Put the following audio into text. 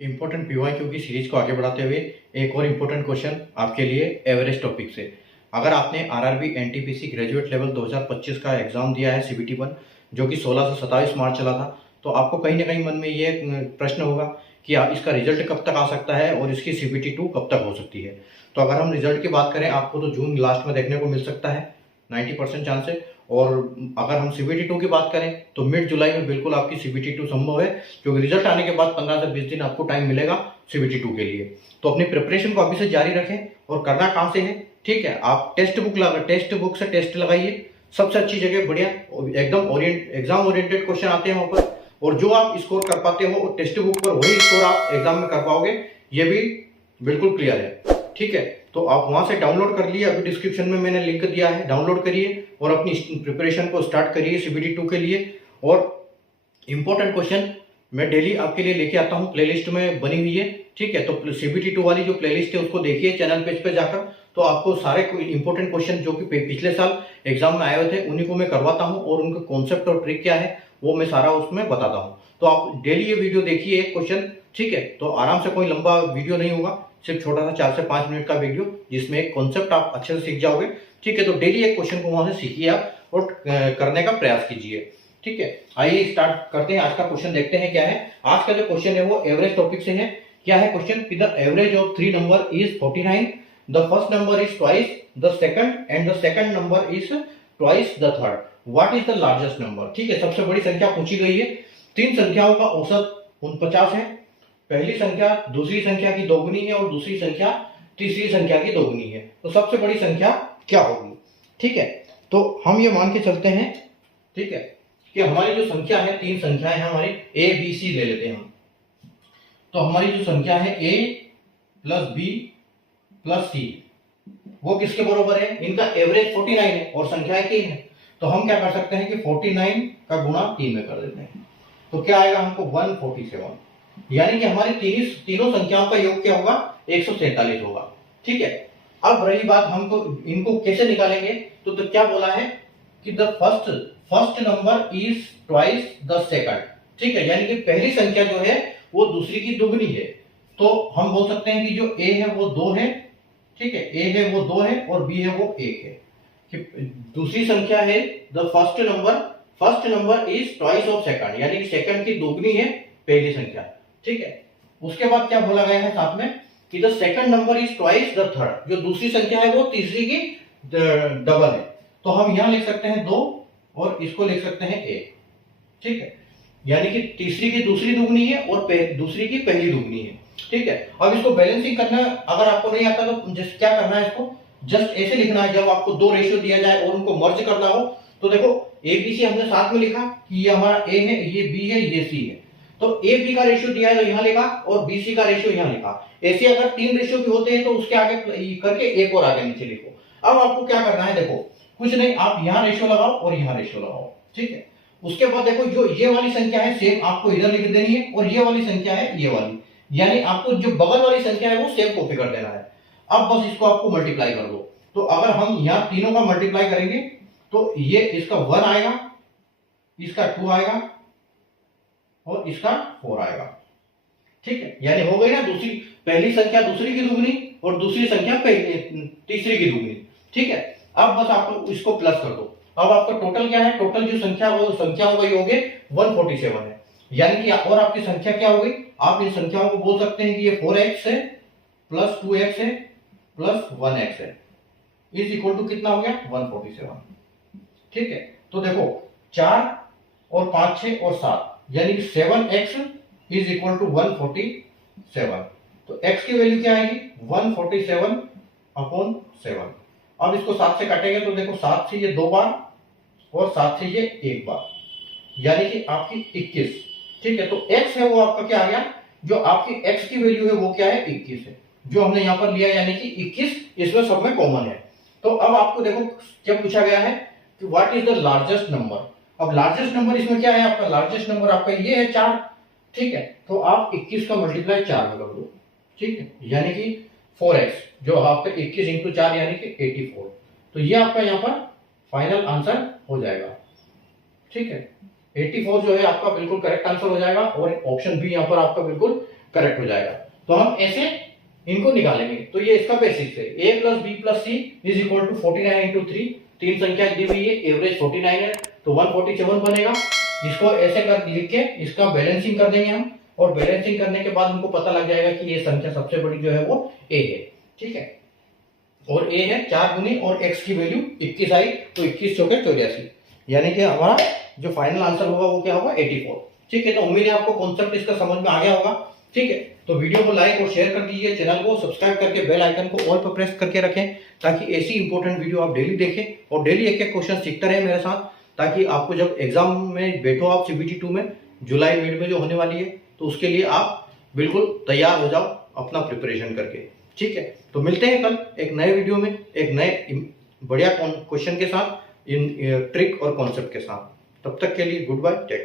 Important PYQ की series को आगे बढ़ाते हुए एक और इम्पोर्टेंट क्वेश्चन आपके लिए एवरेज टॉपिक से। अगर आपने आरआरबी एनटीपीसी ग्रेजुएट लेवल 2025 का एग्जाम दिया है सीबीटी 1 जो कि 16 से 27 मार्च चला था, तो आपको कहीं ना कहीं मन में ये प्रश्न होगा कि इसका रिजल्ट कब तक आ सकता है और इसकी सीबीटी 2 कब तक हो सकती है। तो अगर हम रिजल्ट की बात करें, आपको तो जून लास्ट में देखने को मिल सकता है, 90% चांस है। और अगर हम सीबीटी 2 की बात करें तो मिड जुलाई में बिल्कुल आपकी सीबीटी 2 संभव है, क्योंकि रिजल्ट आने के बाद 15 से 20 दिन आपको टाइम मिलेगा सीबीटी 2 के लिए। तो अपनी प्रिपरेशन को अभी से जारी रखें। और करना कहाँ से है, ठीक है, आप टेस्ट बुक से टेस्ट लगाइए, सबसे अच्छी जगह, बढ़िया एकदम एग्जाम ओरिएंटेड क्वेश्चन आते हैं वहां पर। और जो आप स्कोर कर पाते हो टेक्स्ट बुक पर, वही स्कोर आप एग्जाम में कर पाओगे, ये भी बिल्कुल क्लियर है, ठीक है। तो आप वहां से डाउनलोड कर लिए, अभी डिस्क्रिप्शन में मैंने लिंक दिया है, डाउनलोड करिए और अपनी प्रिपरेशन को स्टार्ट करिए सीबीटी 2 के लिए। और इंपॉर्टेंट क्वेश्चन मैं डेली आपके लिए लेके आता हूं, प्लेलिस्ट में बनी हुई है, ठीक है। तो सीबीटी 2 वाली जो प्लेलिस्ट है उसको देखिए चैनल पेज पे जाकर, तो आपको सारे इंपॉर्टेंट क्वेश्चन जो कि पिछले साल एग्जाम में आए हुए थे उन्हीं को मैं करवाता हूं, और उनका कॉन्सेप्ट और ट्रिक क्या है वो मैं सारा उसमें बताता हूं। तो आप डेली ये वीडियो देखिए, एक क्वेश्चन, ठीक है। तो आराम से, कोई लंबा वीडियो नहीं होगा, सिर्फ छोटा सा 4 से 5 मिनट का वीडियो जिसमें एक कॉन्सेप्ट आप अच्छे से सीख जाओगे, ठीक है। तो डेली एक क्वेश्चन को वहां से सीखिए आप और करने का प्रयास कीजिए, ठीक है। आइए स्टार्ट करते हैं, आज का क्वेश्चन देखते हैं क्या है। आज का जो क्वेश्चन है वो एवरेज टॉपिक से है। क्या है क्वेश्चन कि the average of 3 number is 49, the first number is twice the second and the second number is twice the third, what is the largest number. ठीक है, सबसे बड़ी संख्या पूछी गई है। 3 संख्याओं का औसत 49 है। पहली संख्या दूसरी संख्या की दोगुनी है और दूसरी संख्या तीसरी संख्या की दोगुनी है, तो सबसे बड़ी संख्या क्या होगी, ठीक है। तो हम ये मान के चलते हैं, ठीक है, कि हमारी जो संख्या है, 3 संख्याएं हैं हमारी, ए बी सी ले लेते हैं हम। तो हमारी जो संख्या है ए प्लस बी प्लस सी, वो किसके बराबर है, इनका एवरेज 49 है और संख्याएं 3 है। तो हम क्या कर सकते हैं कि 49 का गुणा 3 में कर देते हैं, तो क्या आएगा हमको 147, यानी कि हमारी तीनों संख्याओं का योग क्या होगा, 147 होगा, ठीक है। अब रही बात हमको इनको कैसे निकालेंगे, तो क्या बोला है कि the first number is twice the second, ठीक है, यानी कि पहली संख्या जो है वो दूसरी की दुगनी है। तो हम बोल सकते हैं कि जो ए है वो 2 है, ठीक है, ए है वो 2 है और बी है वो 1 है। कि दूसरी संख्या है the first number is twice of second, यानी कि सेकंड की दोगुनी है पहली संख्या, ठीक है। उसके बाद क्या बोला गया है साथ में कि the second number is twice the third, जो दूसरी संख्या है वो तीसरी की डबल है। तो हम यहां लिख सकते हैं 2 और इसको लिख सकते हैं 1, ठीक है, यानी कि तीसरी की दूसरी दुगनी है और दूसरी की पहली दुगनी है, ठीक है। अब इसको बैलेंसिंग करना अगर आपको नहीं आता तो जस्ट क्या करना है, इसको जस्ट ऐसे लिखना है, जब आपको 2 रेशियो दिया जाए और उनको मर्ज करना हो, तो देखो ए बी सी हमने साथ में लिखा कि ये हमारा ए है, ये बी है, ये सी है। तो ए बी का रेशियो दिया है तो यहां लिखा और बी सी का रेशियो यहां लिखा। ऐसे अगर 3 रेशियो भी होते हैं तो उसके आगे करके एक और आगे नीचे लिखो। अब आपको क्या करना है, देखो कुछ नहीं, आप यहां रेशियो लगाओ और यहां रेशियो लगाओ, ठीक है। उसके बाद देखो जो ये वाली संख्या है सेम आपको इधर लिख देनी है, और ये वाली संख्या है ये वाली, यानी आपको जो बगल वाली संख्या है वो सेम कॉपी कर देना है। अब बस इसको आपको मल्टीप्लाई कर दो। तो अगर हम यहाँ तीनों का मल्टीप्लाई करेंगे तो ये इसका 1 आएगा, इसका 2 आएगा और इसका 4 आएगा, ठीक है, यानी हो गई ना दूसरी, पहली संख्या दूसरी की दुगनी और दूसरी संख्या तीसरी की दुगनी, ठीक है। अब बस आप इसको प्लस कर दो। अब आपका टोटल क्या है, टोटल जो संख्या वो संख्याओं का योग है 147 है, यानी कि और आपकी संख्या क्या हो गई, आप इन संख्याओं को बोल सकते हैं कि ये 4x है प्लस 2x है प्लस 1x है, इज इक्वल टू कितना हो गया 147, ठीक है। तो देखो 4 और 5 6 और 7, यानी कि 7x इज इक्वल टू 147। तो x की वैल्यू क्या आएगी 147 अपॉन 7। अब इसको 7 से काटेंगे तो देखो 7 से ये 2 बार और 7 से ये 1 बार, यानी कि आपकी 21, ठीक है। तो x है वो आपका क्या आ गया, जो आपकी x की वैल्यू है वो क्या है 21 है, जो हमने यहां पर लिया, यानी कि 21 इसमें सब में कॉमन है। तो अब आपको देखो क्या पूछा गया है कि what is the largest number. अब लार्जेस्ट नंबर इसमें क्या है, आपका लार्जेस्ट नंबर आपका ये है 4, ठीक है। तो आप 21 का मल्टीप्लाई 4 में कर दो, ठीक है, यानी कि 4x, जो आपका 21 इंटू 4 यानी कि 84। तो ये आपका यहाँ पर फाइनल आंसर हो जाएगा, ठीक है। 84 जो है आपका बिल्कुल करेक्ट आंसर हो जाएगा, और ऑप्शन बी यहाँ पर आपका बिल्कुल करेक्ट हो जाएगा। तो हम ऐसे इनको निकालेंगे। तो ये इसका बेसिस है, a plus B plus C is equal to 49 into 3, तीन संख्या दी हुई है, एवरेज 49 है तो 147 बनेगा। इसको ऐसे कर लिख के इसका बैलेंसिंग कर देंगे हम, और बैलेंसिंग करने के बाद हमको पता लग जाएगा कि ये संख्या सबसे बड़ी जो है वो a है। ठीक है, और a है 4 गुनी और x की वैल्यू 21 आई, तो 21 चौके 84, यानी कि हमारा जो फाइनल आंसर होगा वो क्या होगा 84। ठीक है, तो उम्मीद है आपको कॉन्सेप्ट इसका समझ में आ गया होगा। ठीक है, तो वीडियो को लाइक और शेयर कर दीजिए, चैनल को सब्सक्राइब करके बेल आइकन को ऑल पर प्रेस करके रखें, ताकि ऐसी इंपॉर्टेंट वीडियो आप डेली देखें और डेली एक एक क्वेश्चन सीखते रहें मेरे साथ, ताकि आपको जब एग्जाम में बैठो आप CBT 2 में जुलाई मिड में जो होने वाली है, तो उसके लिए आप बिल्कुल तैयार हो जाओ अपना प्रिपरेशन करके। ठीक है, तो मिलते हैं कल एक नए वीडियो में एक नए बढ़िया क्वेश्चन के साथ, इन ट्रिक और कॉन्सेप्ट के साथ। तब तक के लिए गुड बाय, टेक।